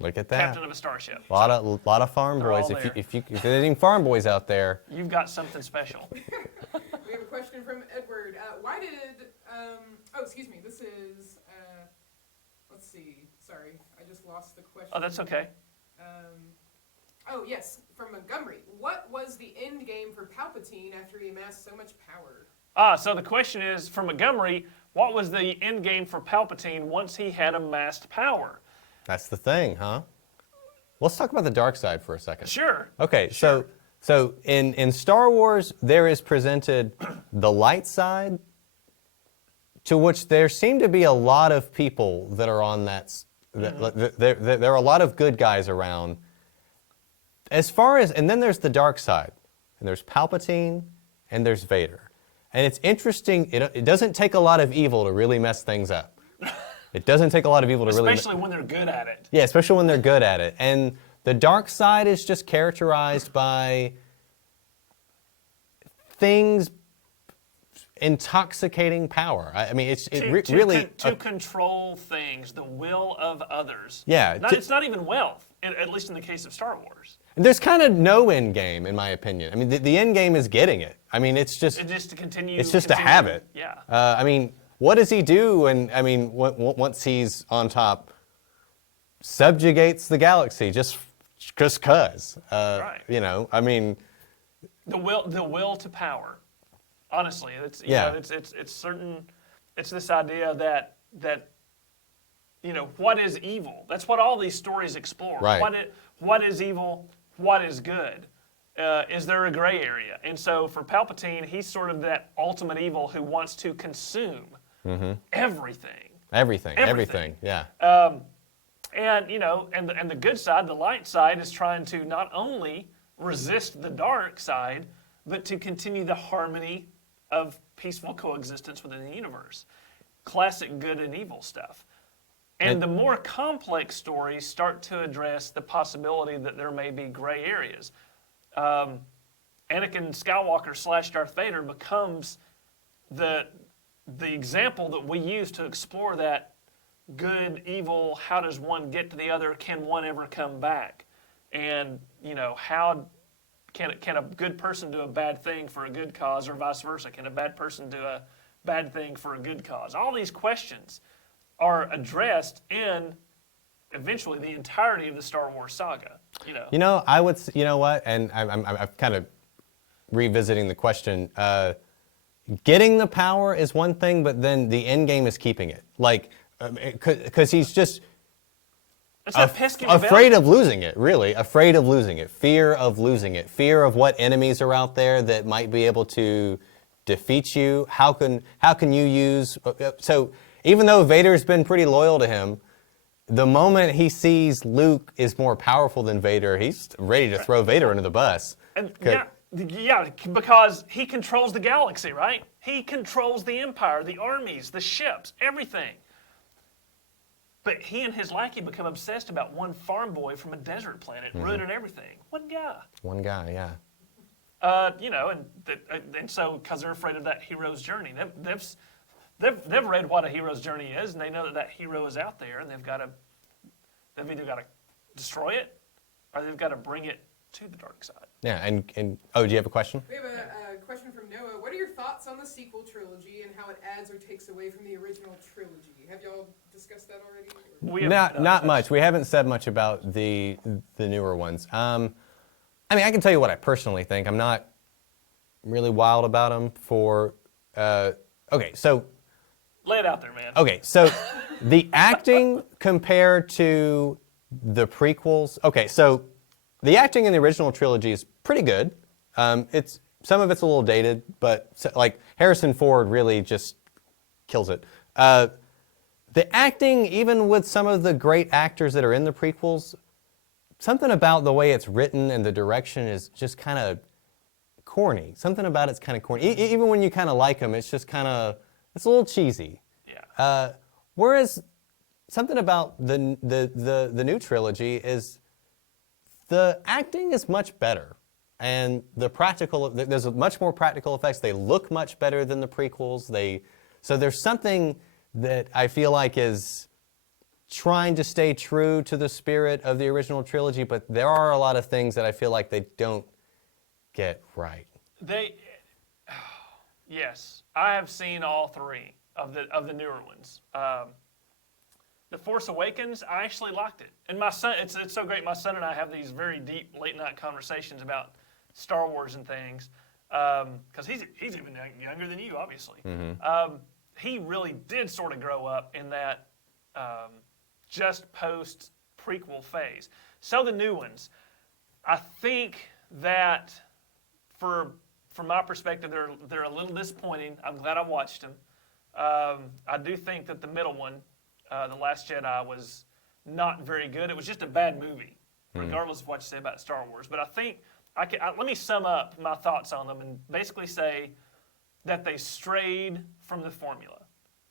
Look at that. Captain of a starship. A lot of farm boys. If there's any farm boys out there, you've got something special. We have a question from Edward. Why did? Excuse me. This is. Let's see. Sorry, I just lost the question. Oh, that's okay. Yes, from Montgomery. What was the end game for Palpatine after he amassed so much power? So the question is, from Montgomery, what was the end game for Palpatine once he had amassed power? That's the thing, huh? Let's talk about the dark side for a second. Sure. Okay, so in Star Wars, there is presented the light side, to which there seem to be a lot of people that are on that. There are a lot of good guys around. And then there's the dark side, and there's Palpatine, and there's Vader. And it's interesting, it doesn't take a lot of evil to really mess things up. It doesn't take a lot of evil to really... Especially when they're good at it. Yeah, especially when they're good at it. And the dark side is just characterized by things... intoxicating power. I mean, really to control things, the will of others. Yeah, it's not even wealth, at least in the case of Star Wars. There's kind of no end game, in my opinion. I mean, the end game is getting it. I mean, it's just to continue. It's just to have it. Yeah. I mean, what does he do? And I mean, once he's on top, subjugates the galaxy just cause. Right. You know, I mean, the will to power. Honestly, it's it's certain. It's this idea that you know, what is evil? That's what all these stories explore. Right. What is evil? What is good? Is there a gray area? And so for Palpatine, he's sort of that ultimate evil who wants to consume everything. Everything. Yeah. And you know, and the good side, the light side, is trying to not only resist the dark side, but to continue the harmony of peaceful coexistence within the universe. Classic good and evil stuff. And the more complex stories start to address the possibility that there may be gray areas. Anakin Skywalker / Darth Vader becomes the example that we use to explore that good, evil, how does one get to the other, can one ever come back? And, you know, how can a good person do a bad thing for a good cause, or vice versa? Can a bad person do a bad thing for a good cause? All these questions are addressed in eventually the entirety of the Star Wars saga. You know, I would. You know what? And I'm kind of revisiting the question. Getting the power is one thing, but then the end game is keeping it. Like, because he's just afraid of losing it. Really, afraid of losing it. Fear of losing it. Fear of what enemies are out there that might be able to defeat you. How can you use so? Even though Vader's been pretty loyal to him, the moment he sees Luke is more powerful than Vader, he's ready to throw Vader under the bus. And yeah, because he controls the galaxy, right? He controls the Empire, the armies, the ships, everything. But he and his lackey become obsessed about one farm boy from a desert planet, ruining everything. One guy, yeah. You know, and so because they're afraid of that hero's journey, They've read what a hero's journey is, and they know that hero is out there, and they've either got to destroy it, or they've got to bring it to the dark side. Yeah, and do you have a question? We have a question from Noah. What are your thoughts on the sequel trilogy and how it adds or takes away from the original trilogy? Have y'all discussed that already? Not much. We haven't said much about the newer ones. I mean, I can tell you what I personally think. I'm not really wild about them for. Okay, so. Lay it out there, man. Okay, so the acting compared to the prequels. Okay, so the acting in the original trilogy is pretty good. Some of it's a little dated, but like Harrison Ford really just kills it. The acting, even with some of the great actors that are in the prequels, something about the way it's written and the direction is just kind of corny. Something about it's kind of corny. Even when you kind of like them, it's just kind of. It's a little cheesy. Yeah. Whereas something about the new trilogy is the acting is much better, and there's much more practical effects. They look much better than the prequels. So there's something that I feel like is trying to stay true to the spirit of the original trilogy, but there are a lot of things that I feel like they don't get right. Yes, I have seen all three of the newer ones. The Force Awakens, I actually liked it, and my son, it's so great. My son and I have these very deep late night conversations about Star Wars and things, because he's even younger than you, obviously. Mm-hmm. He really did sort of grow up in that just post prequel phase. So the new ones, I think that from my perspective, they're a little disappointing. I'm glad I watched them. I do think that the middle one, The Last Jedi, was not very good. It was just a bad movie, regardless of what you say about Star Wars. But I think let me sum up my thoughts on them and basically say that they strayed from the formula.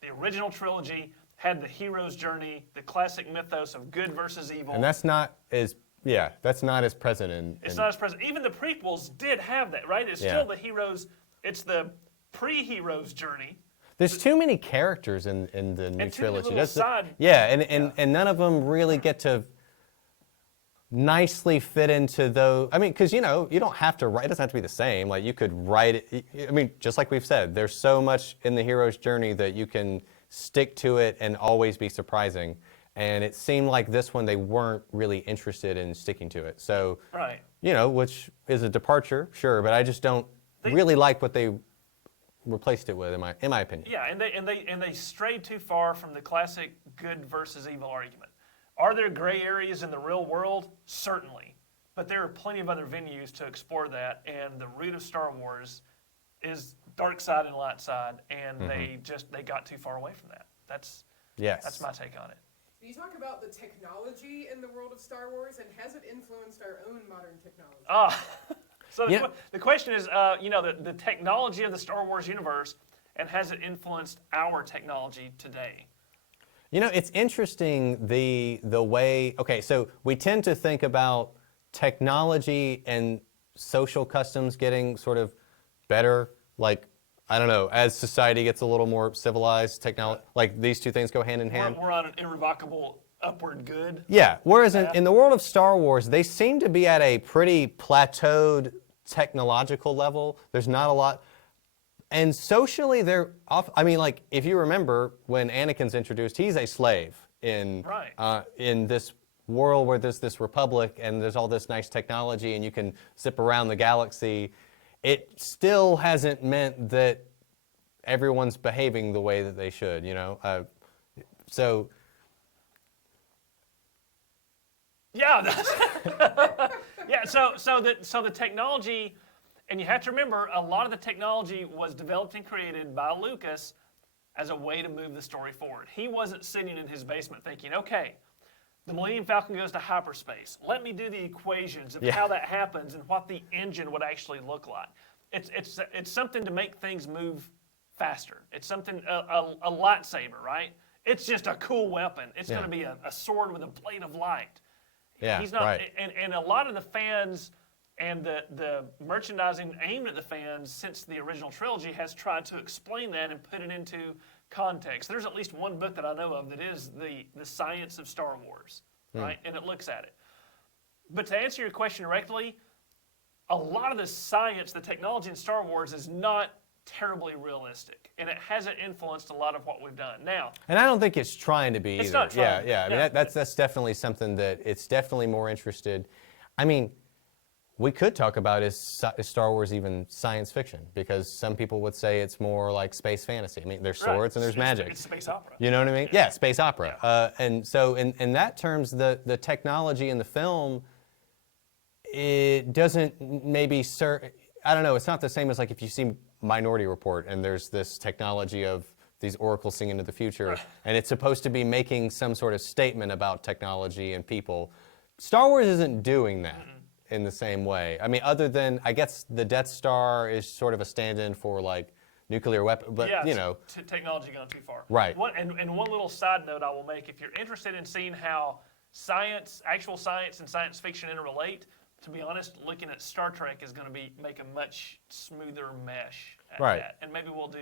The original trilogy had the hero's journey, the classic mythos of good versus evil. And that's not as present in... It's not as present. Even the prequels did have that, right? It's still the heroes, it's the pre-hero's journey. There's too many characters in the new And too many trilogy. little side. And none of them really get to nicely fit into those. I mean, because you don't have to write. It doesn't have to be the same. Like you could write it. I mean, just like we've said, there's so much in the hero's journey that you can stick to it and always be surprising. And it seemed like this one they weren't really interested in sticking to it. So, Right. Which is a departure, sure, but I just don't really like what they replaced it with, in my opinion. Yeah, and they strayed too far from the classic good versus evil argument. Are there gray areas in the real world? Certainly, but there are plenty of other venues to explore that. And the root of Star Wars is dark side and light side, and they got too far away from that. That's my take on it. Can you talk about the technology in the world of Star Wars, and has it influenced our own modern technology? So the question is, the technology of the Star Wars universe, and has it influenced our technology today? It's interesting the way. Okay, so we tend to think about technology and social customs getting sort of better, like. I don't know, as society gets a little more civilized, technology, like these two things go hand in hand. We're on an irrevocable upward good. Yeah, whereas in the world of Star Wars, they seem to be at a pretty plateaued technological level. There's not a lot. And socially, they're off. I mean, like, if you remember when Anakin's introduced, he's a slave in this world where there's this republic and there's all this nice technology and you can zip around the galaxy. It still hasn't meant that everyone's behaving the way that they should, So. Yeah. So the technology, and you have to remember, a lot of the technology was developed and created by Lucas as a way to move the story forward. He wasn't sitting in his basement thinking, okay, the Millennium Falcon goes to hyperspace. Let me do the equations of how that happens and what the engine would actually look like. It's something to make things move faster. It's something, a lightsaber, right? It's just a cool weapon. It's going to be a sword with a blade of light. Yeah, He's not, right. And a lot of the fans and the merchandising aimed at the fans since the original trilogy has tried to explain that and put it into context. There's at least one book that I know of that is the science of Star Wars, right? And it looks at it. But to answer your question directly, a lot of the science, the technology in Star Wars is not terribly realistic, and it hasn't influenced a lot of what we've done. Now, and I don't think it's trying to be either. It's not trying. Yeah. I mean, that's definitely something that it's definitely more interested. I mean, we could talk about is Star Wars even science fiction? Because some people would say it's more like space fantasy. I mean, there's swords and there's magic. It's space opera. You know what I mean? Yeah, space opera. Yeah. And so in that terms, the technology in the film, it doesn't maybe I don't know. It's not the same as like if you see Minority Report and there's this technology of these oracles seeing into the future, and it's supposed to be making some sort of statement about technology and people. Star Wars isn't doing that in the same way. I mean, other than, I guess the Death Star is sort of a stand-in for like nuclear weapon, but technology gone too far. Right. And one little side note I will make, if you're interested in seeing how actual science and science fiction interrelate, to be honest, looking at Star Trek is going to make a much smoother mesh at that. And maybe we'll do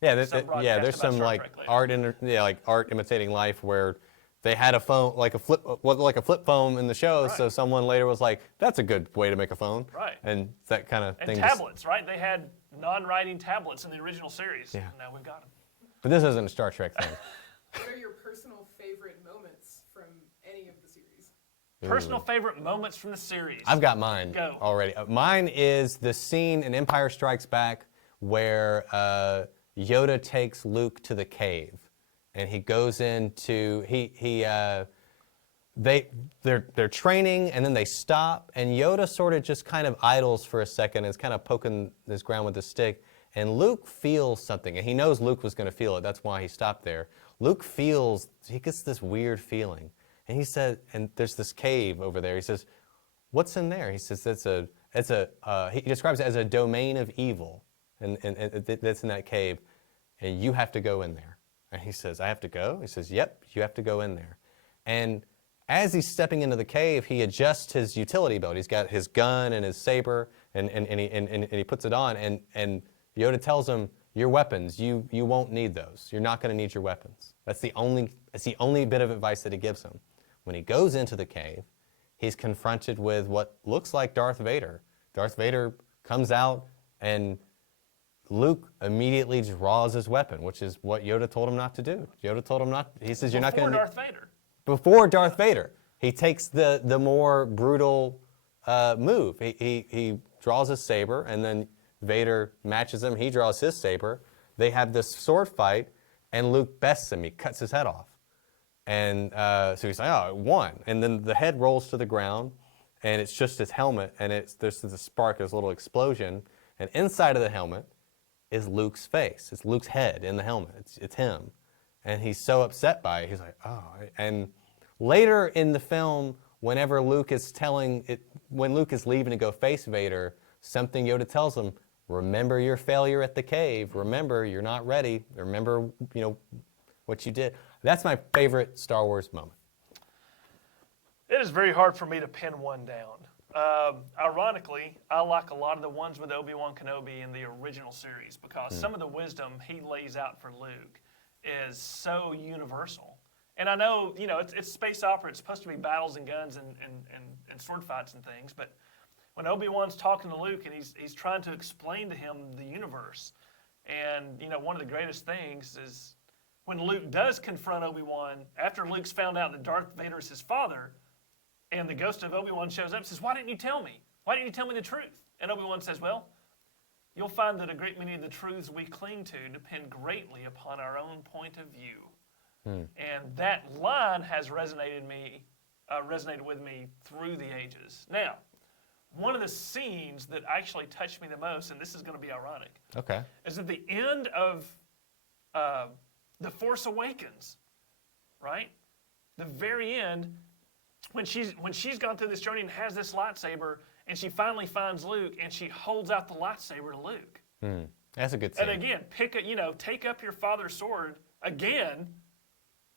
there's some Star like Trek art imitating life where they had a phone like a flip phone in the show, so someone later was like, "That's a good way to make a phone." Right. And that kind of thing. And tablets, right? They had non-writing tablets in the original series. Yeah. Now we've got them. But this isn't a Star Trek thing. What are your personal favorite moments from any of the series? Personal favorite moments from the series. I've got mine Go. already. Mine is the scene in Empire Strikes Back where Yoda takes Luke to the cave, and he goes into they're training, and then they stop, and Yoda sort of just kind of idles for a second, and is kind of poking this ground with a stick, and Luke feels something, and he knows Luke was going to feel it. That's why he stopped there. Luke he gets this weird feeling. And he said, and there's this cave over there. He says, "What's in there?" He says, he describes it as a domain of evil, and that's in that cave, and you have to go in there. And he says, "I have to go?" He says, "Yep, you have to go in there." And as he's stepping into the cave, he adjusts his utility belt. He's got his gun and his saber, and he puts it on, and Yoda tells him, your weapons, you won't need those. You're not going to need your weapons. That's the only bit of advice that he gives him. When he goes into the cave, he's confronted with what looks like Darth Vader. Darth Vader comes out, and Luke immediately draws his weapon, which is what Yoda told him not to do. Yoda told him not. He says, "You're not going to." Before Darth Vader. Before Darth Vader, he takes the more brutal move. He draws his saber, and then Vader matches him. He draws his saber. They have this sword fight, and Luke bests him. He cuts his head off. And so he's like, oh, it won. And then the head rolls to the ground, and it's just his helmet, and there's a spark, there's a little explosion. And inside of the helmet is Luke's face. It's Luke's head in the helmet. It's him. And he's so upset by it. He's like, oh. And later in the film, whenever Luke is when Luke is leaving to go face Vader, something Yoda tells him, remember your failure at the cave. Remember, you're not ready. Remember, what you did. That's my favorite Star Wars moment. It is very hard for me to pin one down. Ironically, I like a lot of the ones with Obi-Wan Kenobi in the original series because some of the wisdom he lays out for Luke is so universal. And I know, it's space opera. It's supposed to be battles and guns and sword fights and things. But when Obi-Wan's talking to Luke and he's trying to explain to him the universe, and, one of the greatest things is when Luke does confront Obi-Wan, after Luke's found out that Darth Vader is his father, and the ghost of Obi-Wan shows up and says, why didn't you tell me? Why didn't you tell me the truth? And Obi-Wan says, well, you'll find that a great many of the truths we cling to depend greatly upon our own point of view. And that line has resonated with me through the ages. Now, one of the scenes that actually touched me the most, and this is going to be ironic, is at the end of The Force Awakens, right? The very end, when she's gone through this journey and has this lightsaber, and she finally finds Luke, and she holds out the lightsaber to Luke. That's a good scene. And again, take up your father's sword again,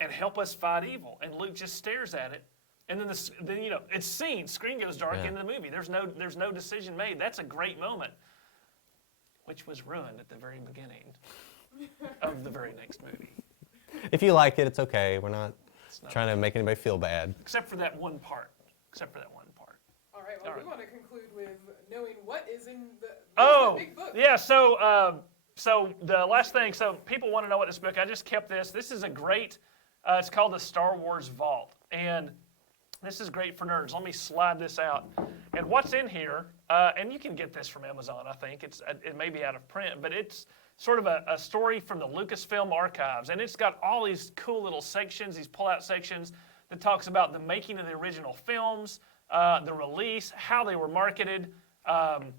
and help us fight evil. And Luke just stares at it, and then it's seen. Screen goes dark into the movie. There's no decision made. That's a great moment, which was ruined at the very beginning of the very next movie. If you like it, it's okay. We're not trying to make anybody feel bad. Except for that one part. All right, well, we want to conclude with knowing what is in the big book. Yeah, so the last thing, so people want to know what this book, I just kept this. This is a great, it's called the Star Wars Vault. And this is great for nerds. Let me slide this out. And what's in here, and you can get this from Amazon, I think. It may be out of print, but it's sort of a story from the Lucasfilm archives. And it's got all these cool little sections, these pull-out sections that talks about the making of the original films, the release, how they were marketed. Like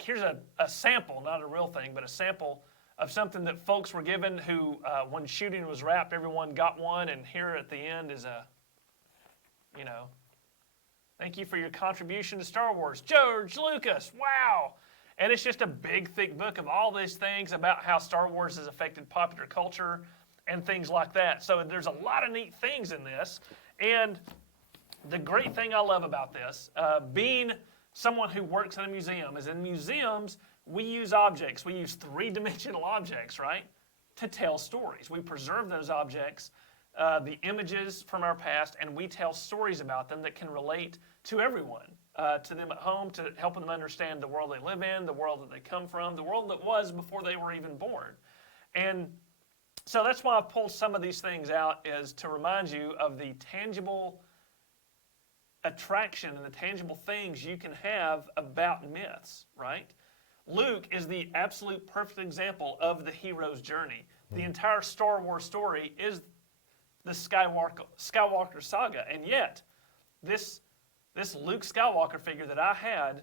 here's a sample, not a real thing, but a sample of something that folks were given who, when shooting was wrapped, everyone got one. And here at the end is thank you for your contribution to Star Wars, George Lucas. Wow. And it's just a big, thick book of all these things about how Star Wars has affected popular culture and things like that. So there's a lot of neat things in this. And the great thing I love about this, being someone who works in a museum, is in museums, we use objects. We use three-dimensional objects, right, to tell stories. We preserve those objects, the images from our past, and we tell stories about them that can relate to everyone, to them at home, to helping them understand the world they live in, the world that they come from, the world that was before they were even born. And so that's why I've pulled some of these things out, is to remind you of the tangible attraction and the tangible things you can have about myths, right? Luke is the absolute perfect example of the hero's journey. The entire Star Wars story is the Skywalker saga, and yet this Luke Skywalker figure that I had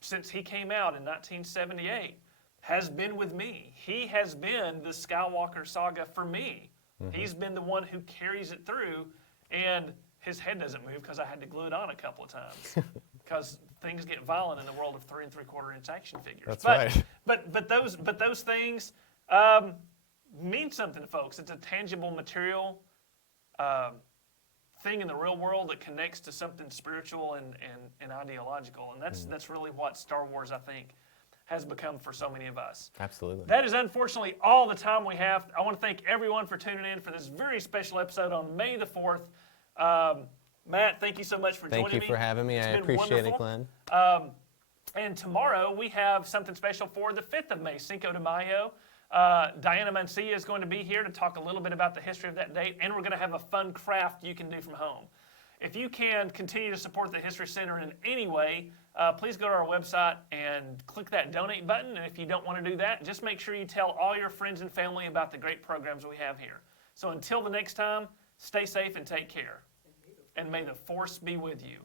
since he came out in 1978 has been with me. He has been the Skywalker saga for me. He's been the one who carries it through, and his head doesn't move because I had to glue it on a couple of times because things get violent in the world of 3 3/4-inch action figures. That's right. But those things mean something to folks. It's a tangible material thing in the real world that connects to something spiritual and ideological. And that's really what Star Wars, I think, has become for so many of us. Absolutely. That is unfortunately all the time we have. I want to thank everyone for tuning in for this very special episode on May the 4th. Matt, thank you so much for joining me. Thank you for having me. I appreciate it, Glenn. And tomorrow we have something special for the 5th of May, Cinco de Mayo. Diana Mancia is going to be here to talk a little bit about the history of that date, and we're going to have a fun craft you can do from home. If you can continue to support the History Center in any way, please go to our website and click that donate button. And if you don't want to do that, just make sure you tell all your friends and family about the great programs we have here. So until the next time, stay safe and take care. And may the Force be with you.